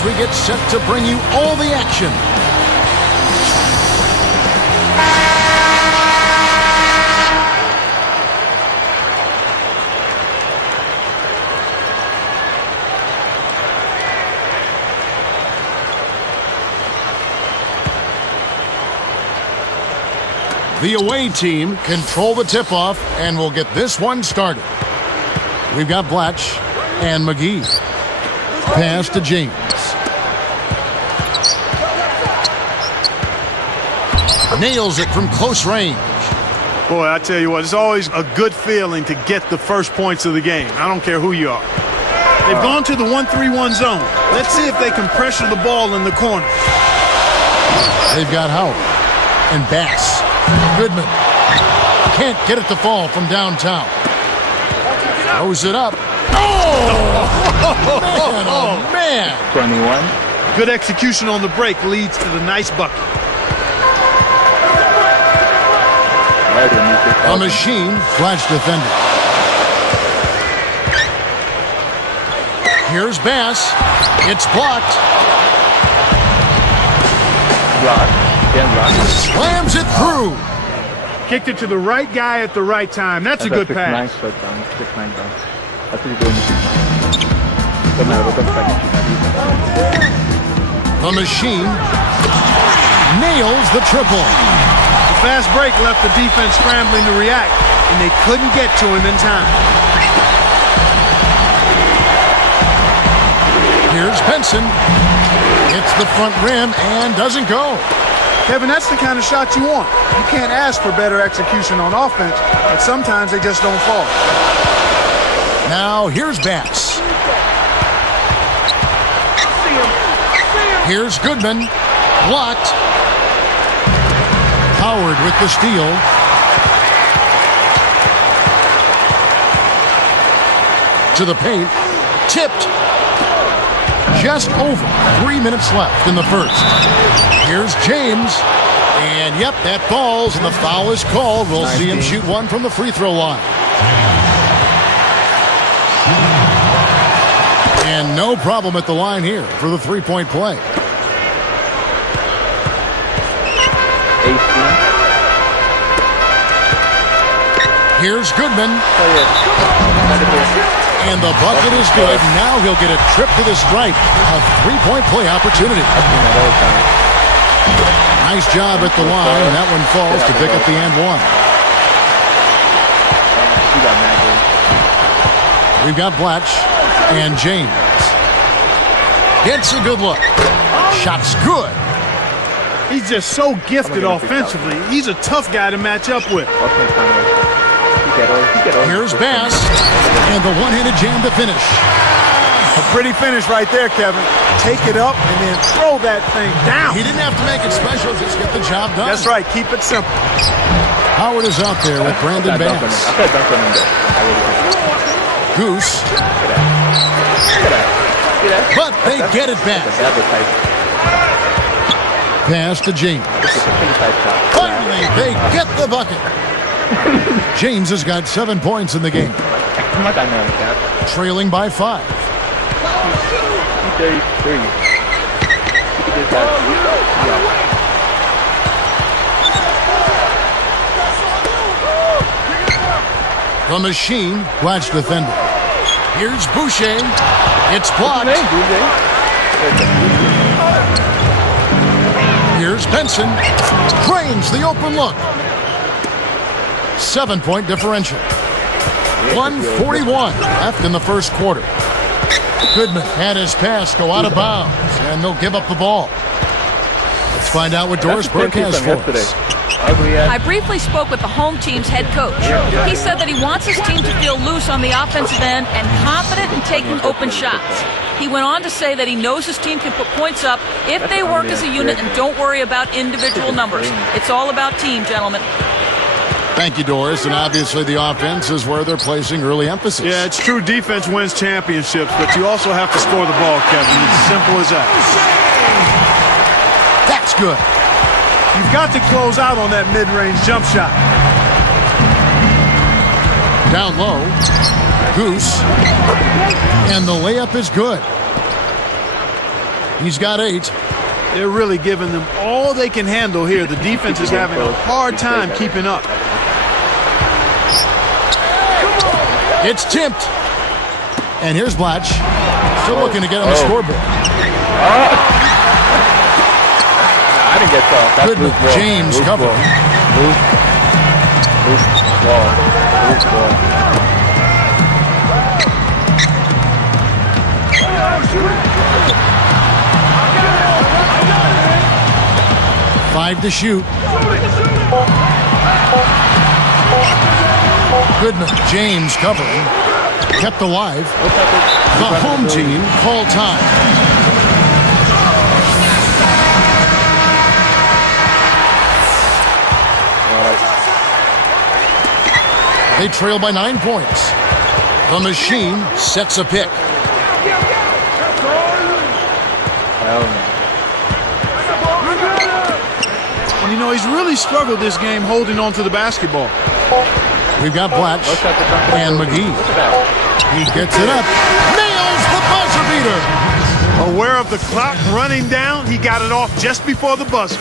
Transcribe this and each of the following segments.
as we get set to bring you all the action. The away team control the tip-off, and we'll get this one started. We've got Blatch and McGee. Pass to James. Nails it from close range. Boy, I tell you what, it's always a good feeling to get the first points of the game. I don't care who you are. They've gone to the 1-3-1 zone. Let's see if they can pressure the ball in the corner. They've got Howard and Bass. Goodman can't get it to fall from downtown. Throws it up. Oh, man. 21. Good execution on the break leads to the nice bucket. A machine flash defender. Here's Bass. It's blocked. Slams it through. Kicked it to the right guy at the right time. That's a good pass. The machine nails the triple. The fast break left the defense scrambling to react, and they couldn't get to him in time. Here's Benson. Hits the front rim and doesn't go. Kevin, that's the kind of shot you want. You can't ask for better execution on offense, but sometimes they just don't fall. Now here's Bass. Here's Goodman. Blocked. Howard with the steal. To the paint. Tipped. Just over 3 minutes left in the first. Here's James. And, yep, that falls, and the foul is called. We'll see him shoot one from the free throw line. And no problem at the line here for the three-point play. 18. Here's Goodman. And the bucket is good. Now he'll get a trip to the stripe. A three-point play opportunity. Nice job at the line, and that one falls to pick up the and one. We've got Blatch and James. Gets a good look. Shot's good. He's just so gifted offensively. He's a tough guy to match up with. Here's Bass, and the one-handed jam to finish. A pretty finish right there, Kevin. Take it up and then throw that thing down. He didn't have to make it special, just get the job done. That's right, keep it simple. Howard is out there with Brandon Bass. Goose. But they get it back. Pass to James. Finally, they get the bucket. James has got 7 points in the game. Trailing by 5. The machine, Blatch defender. Here's Boucher. It's blocked. Here's Benson. Cranes the open look. 7-point differential. 1:41 left in the first quarter. Goodman had his pass go out of bounds, and they'll give up the ball. Let's find out what Doris Burke has for us. I briefly spoke with the home team's head coach. He said that he wants his team to feel loose on the offensive end and confident in taking open shots. He went on to say that he knows his team can put points up if they work as a unit and don't worry about individual numbers. It's all about team, gentlemen. Thank you, Doris. And obviously the offense is where they're placing early emphasis. Yeah, it's true. Defense wins championships, but you also have to score the ball, Kevin. It's as simple as that. That's good. You've got to close out on that mid-range jump shot. Down low. Goose. And the layup is good. He's got 8. They're really giving them all they can handle here. The defense is having a hard time keeping up. It's tipped. And here's Blatch. Still looking to get on the scoreboard. I didn't get that. That's Goodman, James covering. Loose ball. Loose ball. 5 to shoot. Goodman, James covering. Kept alive. The home team called time. They trail by 9 points. The machine sets a pick. And you know, he's really struggled this game holding on to the basketball. We've got Blatch and McGee. He gets it up. Nails the buzzer beater. Aware of the clock running down, he got it off just before the buzzer.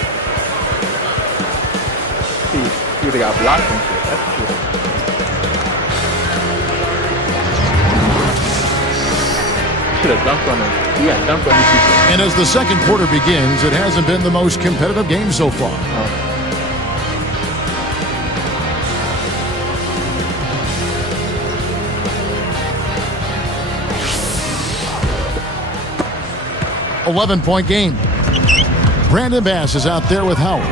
He would have got blocked and shit. That's true. Should have dunked on him. He got dunked on these people. And as the second quarter begins, it hasn't been the most competitive game so far. Oh. 11-point game. Brandon Bass is out there with Howard.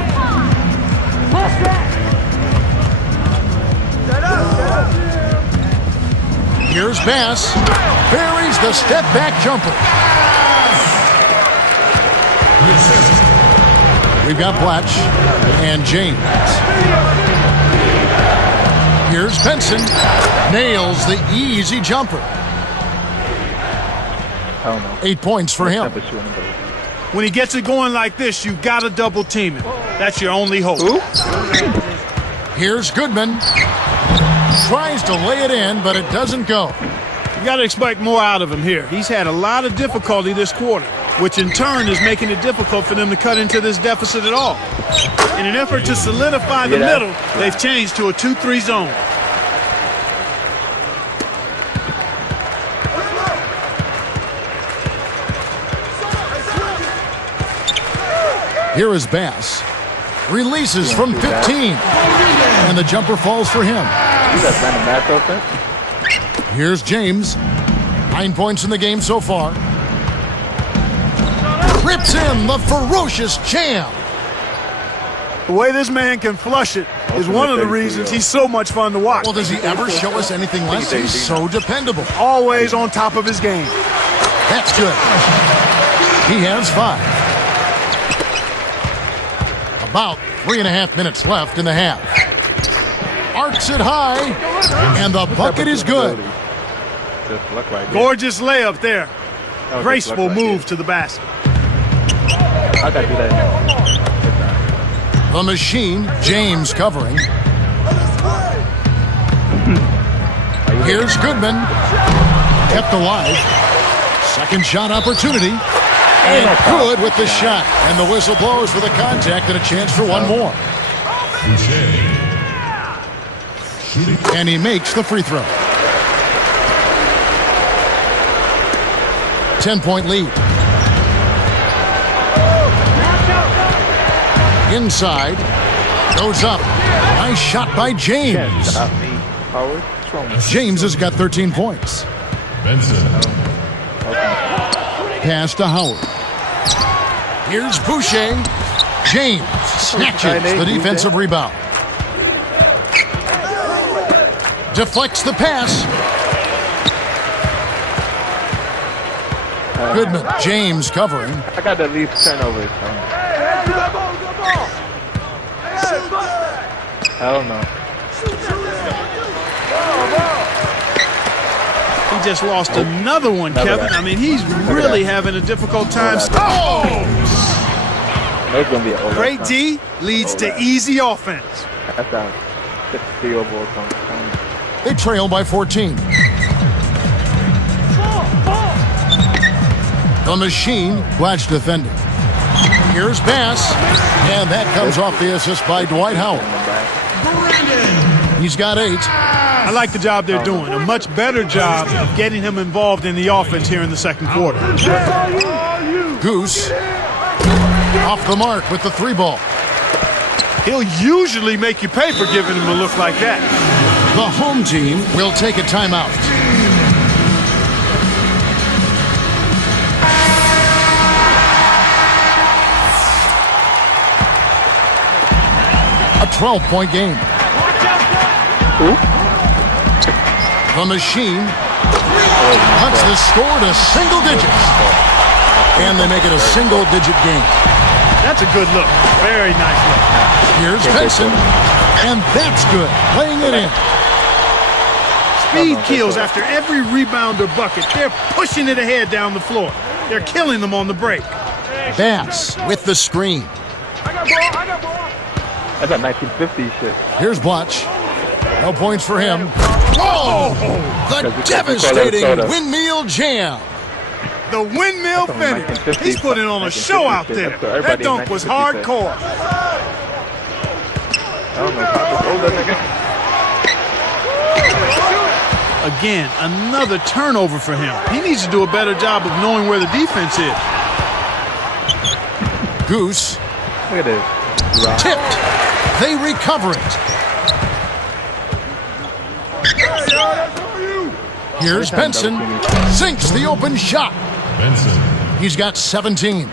Here's Bass. Buries the step-back jumper. We've got Blatch and James. Here's Benson. Nails the easy jumper. 8 points for him. When he gets it going like this, you got to double team him. That's your only hope. Here's Goodman. Tries to lay it in, but it doesn't go. You got to expect more out of him here. He's had a lot of difficulty this quarter, which in turn is making it difficult for them to cut into this deficit at all. In an effort to solidify the middle, they've changed to a 2-3 zone. Here is Bass. Releases from 15. And the jumper falls for him. Here's James. 9 points in the game so far. Rips in the ferocious jam. The way this man can flush it is one of the reasons he's so much fun to watch. Well, does he ever show us anything less? He's so dependable. Always on top of his game. That's good. He has 5. About 3.5 minutes left in the half. Arcs it high, and the bucket is good. Gorgeous layup there. Graceful move to the basket. The machine, James covering. Here's Goodman. Kept alive. Second shot opportunity. And good with the shot. And the whistle blows for the contact and a chance for one more. And he makes the free throw. 10-point lead. Inside. Goes up. Nice shot by James. James has got 13 points. Pass to Howard. Here's Boucher. James snatches the defensive rebound. Deflects the pass. Goodman, James covering. I got the least turnovers. Hell no. He just lost another one, Kevin. I mean, he's really having a difficult time. Oh! Great D leads to easy offense. That's a field goal. They trail by 14. The machine, Blatch defending. Here's Bass, and that comes off the assist by Dwight Howard. He's got 8. I like the job they're doing. A much better job of getting him involved in the offense here in the second quarter. Goose off the mark with the 3 ball. He'll usually make you pay for giving him a look like that. The home team will take a timeout. A 12-point game. The machine cuts the score to single digits. And they make it a single-digit game. That's a good look. Very nice look. Here's Benson, and that's good. Laying it in. Speed kills after every rebound or bucket. They're pushing it ahead down the floor. They're killing them on the break. Bass with the screen. That's a 1950 shit. Here's Blatch. No points for him. Oh! The devastating windmill jam. The windmill finish. He's putting on a show out there. That dunk was hardcore. I don't know how to hold that nigga. Again, another turnover for him. He needs to do a better job of knowing where the defense is. Goose. Look at this. Tipped. They recover it. Here's Benson. Sinks the open shot. Benson. He's got 17.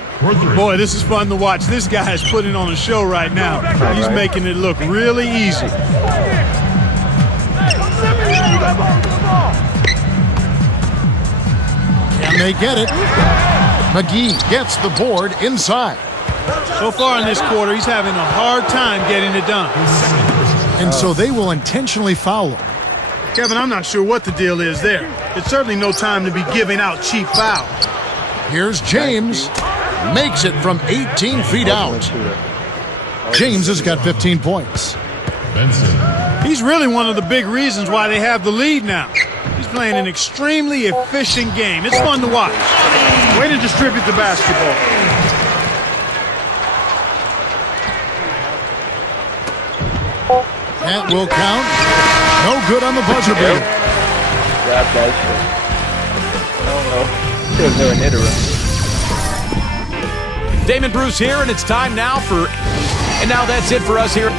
Boy, this is fun to watch. This guy is putting on a show right now. He's making it look really easy. Can they get it? McGee gets the board inside. So far in this quarter, he's having a hard time getting it done. And so they will intentionally foul him. Kevin, I'm not sure what the deal is there. It's certainly no time to be giving out cheap fouls. Here's James. Makes it from 18 feet out. James has got 15 points. Benson. He's really one of the big reasons why they have the lead now. He's playing an extremely efficient game. It's fun to watch. Way to distribute the basketball. That will count. No good on the buzzer beater. Grab that shit. I don't know. Should have never hit her. Damon Bruce here, and it's time now for... And now that's it for us here.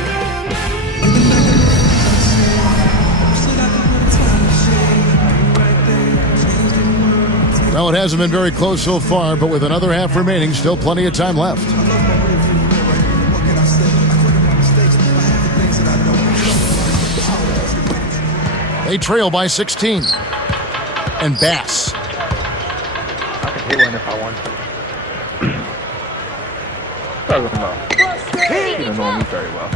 Well, it hasn't been very close so far, but with another half remaining, still plenty of time left. They trail by 16. And Bass. I can hit one if I want to. Probably not. You don't know me very well.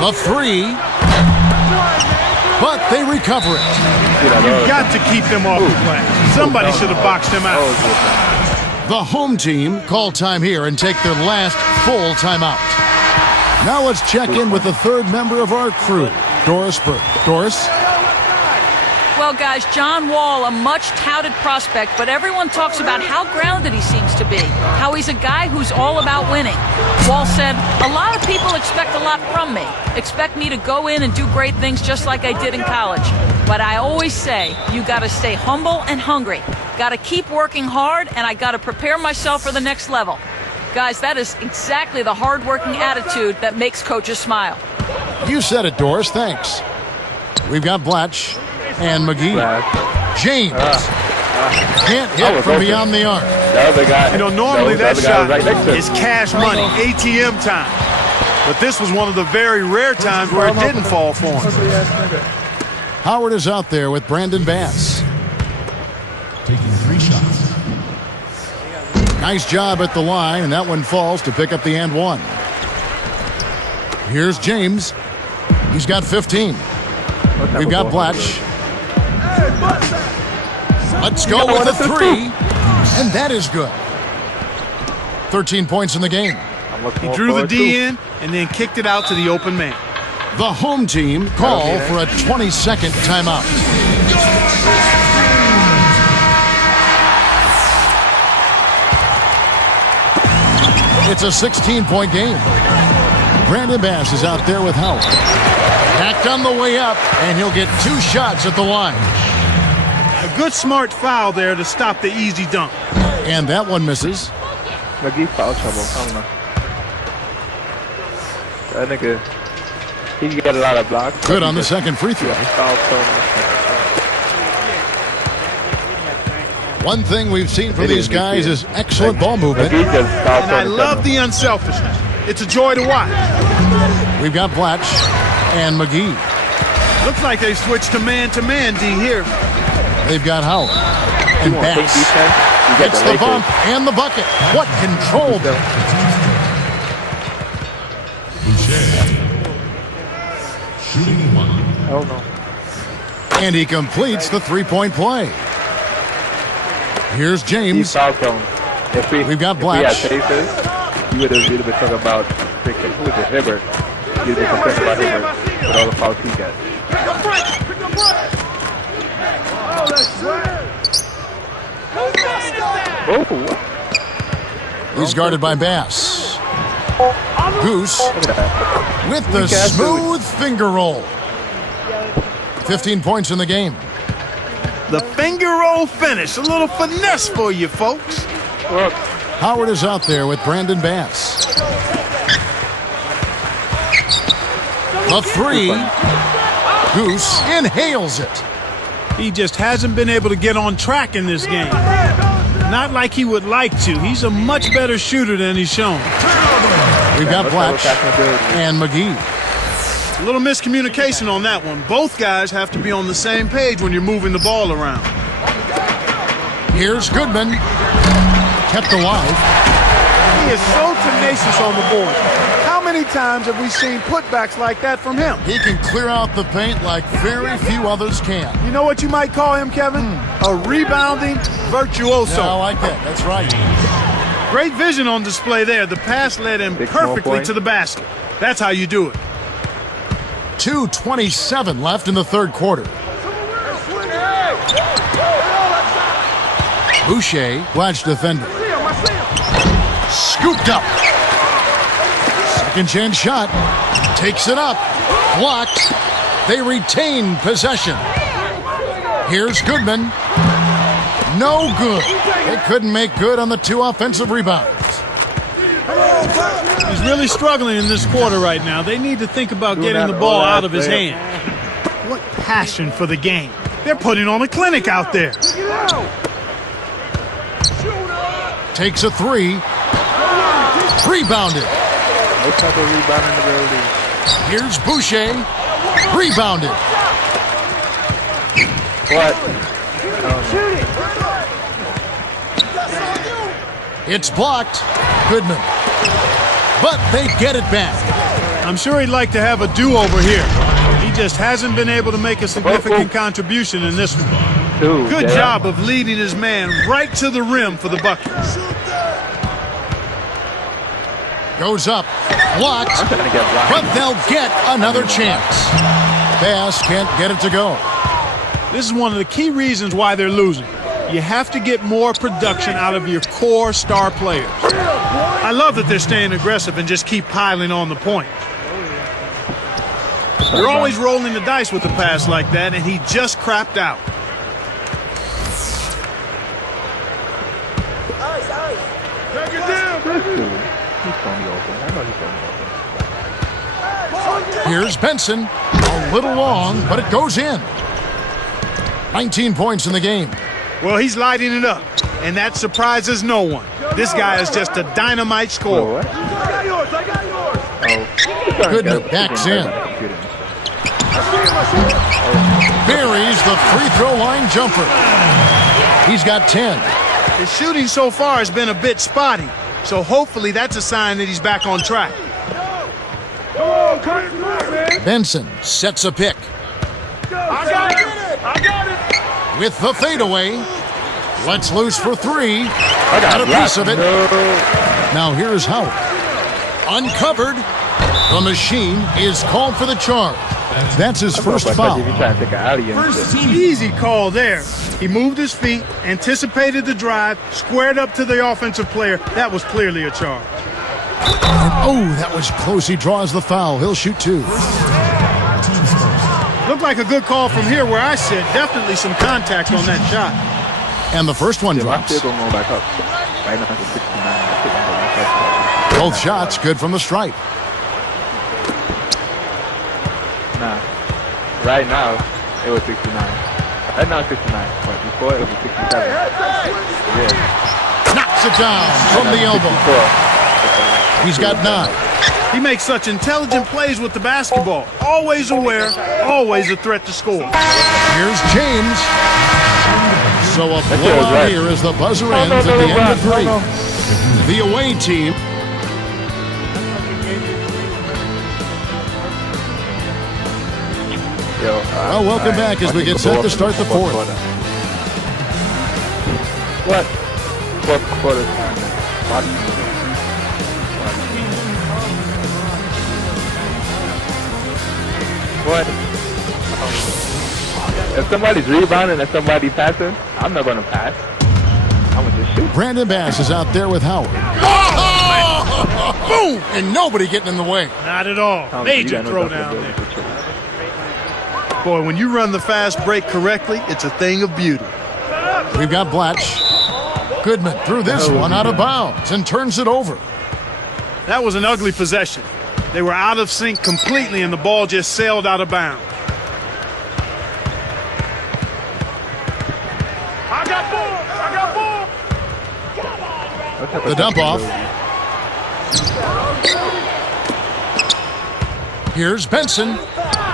The 3. But they recover it. You've got to keep them off the glass. Somebody should have boxed him out. The home team call time here and take their last full timeout. Now let's check in with the third member of our crew, Doris Burke. Doris? Well, guys, John Wall, a much-touted prospect, but everyone talks about how grounded he seems to be, how he's a guy who's all about winning. Wall said, a lot of people expect a lot from me, expect me to go in and do great things just like I did in college. But I always say, you got to stay humble and hungry. Got to keep working hard, and I got to prepare myself for the next level. Guys, that is exactly the hard-working attitude that makes coaches smile. You said it, Doris. Thanks. We've got Blatch and McGee. James can't hit from beyond the arc. The other guy. You know, normally that shot right next to him. is cash money, ATM time. But this was one of the very rare times where it didn't fall for him. Howard is out there with Brandon Bass. Taking 3 shots. Nice job at the line, and that one falls to pick up the and one. Here's James. He's got 15. We've got Blatch. Let's go with a 3, and that is good. 13 points in the game. He drew the D in and then kicked it out to the open man. The home team call for a 20-second timeout. It's a 16-point game. Brandon Bass is out there with Howard. Backed on the way up, and he'll get 2 shots at the line. A good, smart foul there to stop the easy dunk. And that one misses. McGee foul trouble. I don't know. That nigga, he can get a lot of blocks. Good on the second free throw. Foul trouble. One thing we've seen from these guys is excellent ball movement. And I love the unselfishness. It's a joy to watch. We've got Blatch and McGee. Looks like they switched to man, D here. They've got Howard and Bass. Gets the bump and the bucket. What control there. Shooting 1. Oh no. And he completes the 3-point play. Here's James. We've got Blatch. You would have been talking about freaking who is it, Hibbert. You'd have been talking about Hibbert with all the fouls he got. Oh, he's guarded by Bass. Goose with the smooth finger roll. 15 points in the game. The finger roll finish. A little finesse for you, folks. look. Howard is out there with Brandon Bass. The 3. Goose inhales it. He just hasn't been able to get on track in this game. Not like he would like to. He's a much better shooter than he's shown. We've got Blatch and McGee. A little miscommunication on that one. Both guys have to be on the same page when you're moving the ball around. Here's Goodman. Kept alive. He is so tenacious on the board. How many times have we seen putbacks like that from him? He can clear out the paint like very few others can. You know what you might call him, Kevin? A rebounding virtuoso. Yeah, I like that. That's right. Great vision on display there. The pass led him perfectly to the basket. That's how you do it. 2:27 left in the third quarter. Boucher, Blatch defender. Scooped up. Second chance shot. Takes it up. Blocked. They retain possession. Here's Goodman. No good. They couldn't make good on the 2 offensive rebounds. He's really struggling in this quarter right now. They need to think about getting the ball out of his hand. What passion for the game. They're putting on a clinic out there. Takes a 3. Rebounded. No type of rebound in the building. Here's Boucher. Rebounded. What? It's blocked. Goodman. But they get it back. I'm sure he'd like to have a do-over here. He just hasn't been able to make a significant contribution in this one. Good job of leading his man right to the rim for the bucket. Goes up. Blocked. But they'll get another chance. Bass can't get it to go. This is one of the key reasons why they're losing. You have to get more production out of your core star players. I love that they're staying aggressive and just keep piling on the point. You're always rolling the dice with a pass like that, and he just crapped out. Here's Benson. A little long, but it goes in. 19 points in the game. Well, he's lighting it up, and that surprises no one. This guy is just a dynamite scorer. Goodman backs in. Buries the free throw line jumper. He's got 10. His shooting so far has been a bit spotty, so hopefully that's a sign that he's back on track. Benson sets a pick. With the fadeaway. Lets loose for 3. Got a piece of it. Now here's Howard. Uncovered. The machine is called for the charge. That's his first foul. First easy call there. He moved his feet, anticipated the drive, squared up to the offensive player. That was clearly a charge. Oh, that was close. He draws the foul. He'll shoot 2. Looked like a good call from here where I sit. Definitely some contact on that shot. And the first one drops. Still going back up. Right now it's 69. Both shots good from the stripe. Nah. Right now, it was 69. Right now it's 69. But before it was 67. Yeah. Knocks it down from the elbow. He's got 9. He makes such intelligent plays with the basketball. Always aware, always a threat to score. Here's James. So a blowout here as the buzzer ends at the end of 3. The away team. Well, welcome back as we get set to start the 4th. What? Fourth quarter. What? If somebody's rebounding and somebody passing, I'm not going to pass. I'm going to just shoot. Brandon Bass is out there with Howard. Oh! Boom! And nobody getting in the way. Not at all. Major throw down there. Boy, when you run the fast break correctly, it's a thing of beauty. We've got Blatch. Goodman threw this one out of bounds and turns it over. That was an ugly possession. They were out of sync completely, and the ball just sailed out of bounds. I got ball! The dump off. Here's Benson.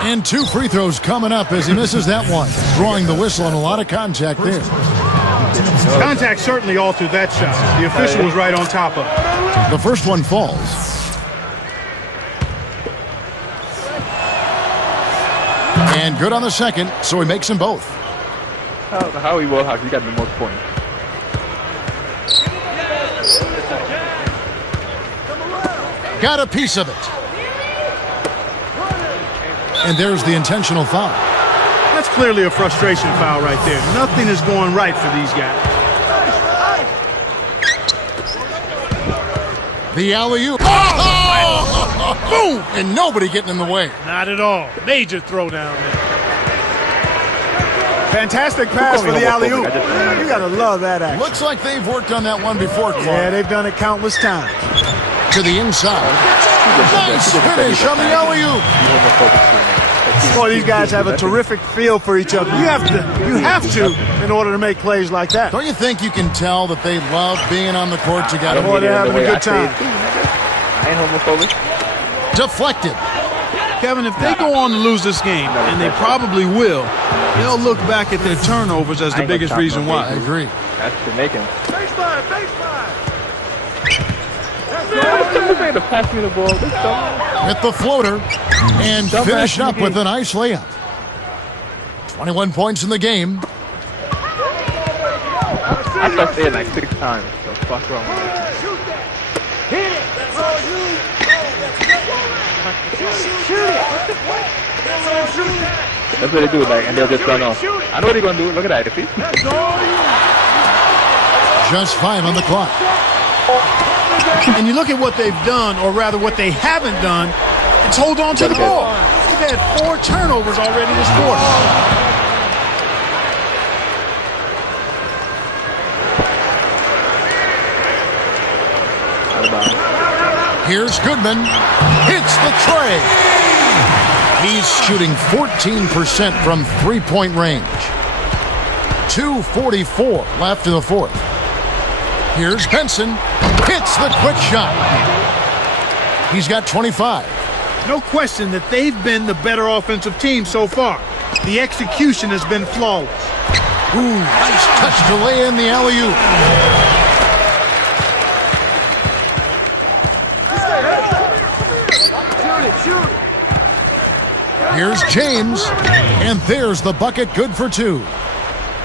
And 2 free throws coming up as he misses that one. Drawing the whistle and a lot of contact there. Contact certainly altered that shot. The official was right on top of it. The first one falls. And good on the second, so he makes them both. How he will have, he got the most points. Got a piece of it. And there's the intentional foul. That's clearly a frustration foul right there. Nothing is going right for these guys. The alley-oop. Oh! Boom! And nobody getting in the way. Not at all. Major throw down there. Fantastic pass for the alley-oop. You got to love that action. Looks like they've worked on that one before, Clark. Yeah, they've done it countless times. To the inside. Nice finish on the alley-oop. Boy, these guys have a terrific feel for each other. You have to in order to make plays like that. Don't you think you can tell that they love being on the court together? Boy, they're having a good time. I ain't homophobic. Deflected. Kevin, if they go on to lose this game, and they probably will, they'll look back at their turnovers as the biggest reason why. I agree. That's Jamaican. Baseline. To pass me the ball. With the floater and finished up with a nice layup. 21 points in the game. I touched it like 6 times. The fuck wrong with this? That's what they do, like, and they'll just run off. I know what they're gonna do. Look at that, see? Just 5 on the clock. And you look at what they've done, or rather what they haven't done, it's hold on to the ball. They've had 4 turnovers already this quarter. Here's Goodman. Hits the tray. He's shooting 14% from three-point range. 2:44 left in the 4th. Here's Benson. Hits the quick shot. He's got 25. No question that they've been the better offensive team so far. The execution has been flawless. Ooh, nice touch to lay in the alley-oop. Here's James, and there's the bucket, good for 2.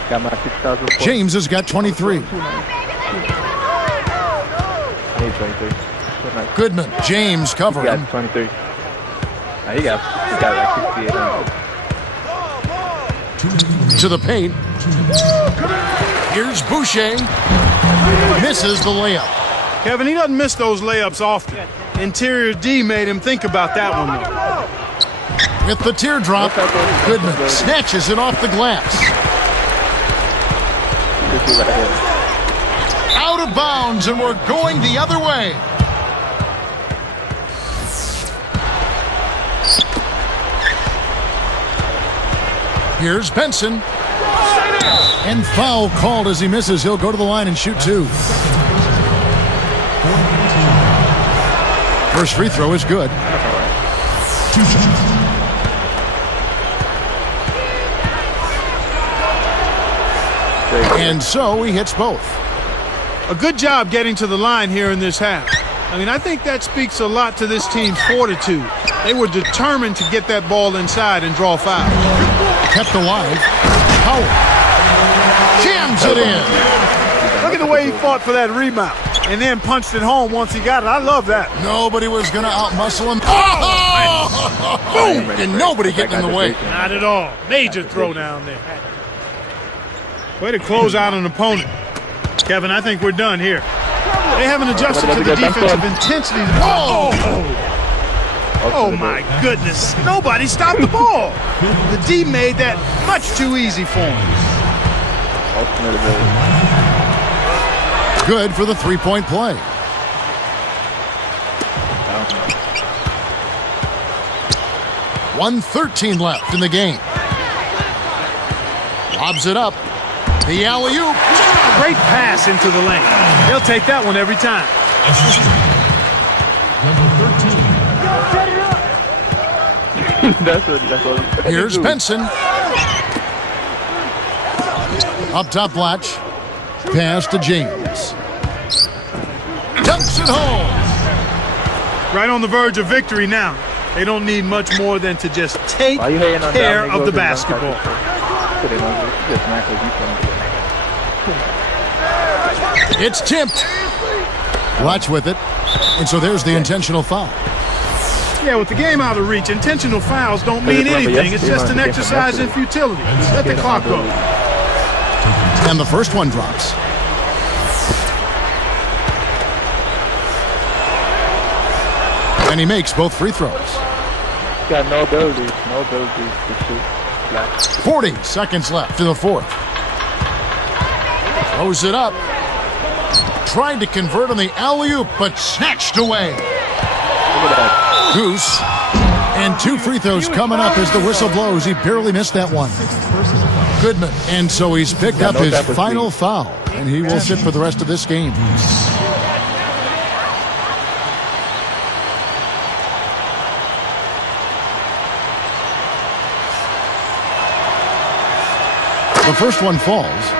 Got my 6,000. James has got 23. I need 23. Goodman, James He covering. got 23. He got like 68. To the paint. Here's Boucher. Misses the layup. Kevin, he doesn't miss those layups often. Interior D made him think about that one, though. With the teardrop, Goodman snatches it off the glass. Out of bounds, and we're going the other way. Here's Benson. And foul called as he misses. He'll go to the line and shoot two. First free throw is good. And so he hits both. A good job getting to the line here in this half. I mean, I think that speaks a lot to this team's fortitude. They were determined to get that ball inside and draw fouls. Kept alive. Howard jams it in. Look at the way he fought for that rebound and then punched it home once he got it. I love that. Nobody was going to outmuscle him. Oh! Boom! And nobody getting in the way. Not at all. Major throw down there. Way to close out an opponent. Kevin, I think we're done here. They haven't adjusted to the defensive intensity. Oh my goodness. Nobody stopped the ball. The D made that much too easy for him. Good for the three-point play. .113 left in the game. Lobs it up. The alley-oop. Great pass into the lane. They'll take that one every time. Number 13. Here's Benson. Up top, Blatch. Pass to James. Dumps it home. Right on the verge of victory now. They don't need much more than to just take care of the basketball. It's tipped. Watch with it. And so there's the intentional foul. Yeah, with the game out of reach, intentional fouls don't mean anything. It's just an exercise in futility. Let the clock go. And the first one drops. And he makes both free throws. Got no ability to shoot. 40 seconds left in the fourth. Throws it up. Tried to convert on the alley-oop, but snatched away. Goose. And two free throws coming up as the whistle blows. He barely missed that one. Goodman. And so he's picked up his final foul, and he will sit for the rest of this game. The first one falls.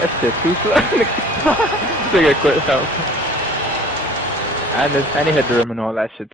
That's just too slow. Nigga quit out. And he hit the rim and all that shit.